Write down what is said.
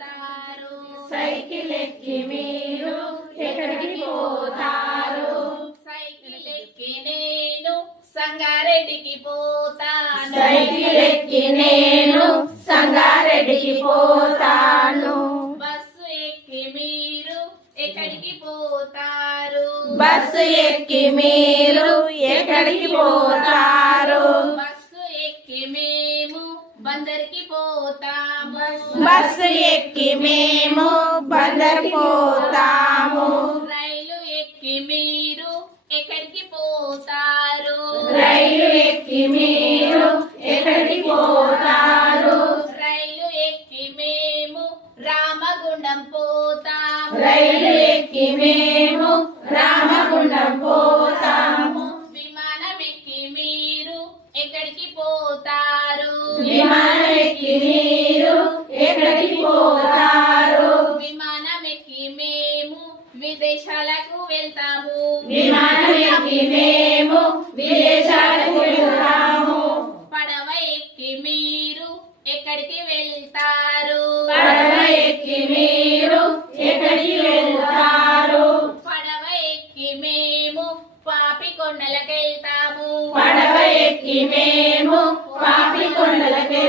పోతారు? సైకిల్ ఎక్కి మీరు ఎక్కడికి పోతారు? సైకిల్ ఎక్కి నేను సంగారెడ్డికి పోతాను. సైకిల్ ఎక్కి నేను సంగారెడ్డికి పోతాను. బస్సు ఎక్కి మీరు ఎక్కడికి పోతారు? బస్సు ఎక్కి మీరు ఎక్కడికి పోతారు? బస్సు ఎక్కి మేము బందర్కి పోతాము. బస్సు ఎక్కి మేము బందర్కి పోతాము. రైలు ఎక్కి మీరు ఎక్కడికి పోతారు? రైలు ఎక్కి మీరు ఎక్కడికి పోతారు? రైలు ఎక్కి మేము రామగుండం పోతాము. రైలు ఎక్కి మేము రామగుండం పోతాము. విమానం ఎక్కి మీరు ఎక్కడికి పోతారు? విమానం ఎక్కి మీరు ఎక్కడికి పోతారు? విమానం ఎక్కి మేము విదేశాలకు వెళ్తాము. విమానం ఎక్కి మేము విదేశాలకు వెళ్తాము. పడవ ఎక్కి మీరు ఎక్కడికి వెళ్తారు? పడవ ఎక్కి మీరు ఎక్కడికి వెళ్తారు? పడవ ఎక్కి మేము పాపికొండలకు వెళ్తాము. పడవ ఎక్కి మేము పాపికొండలకు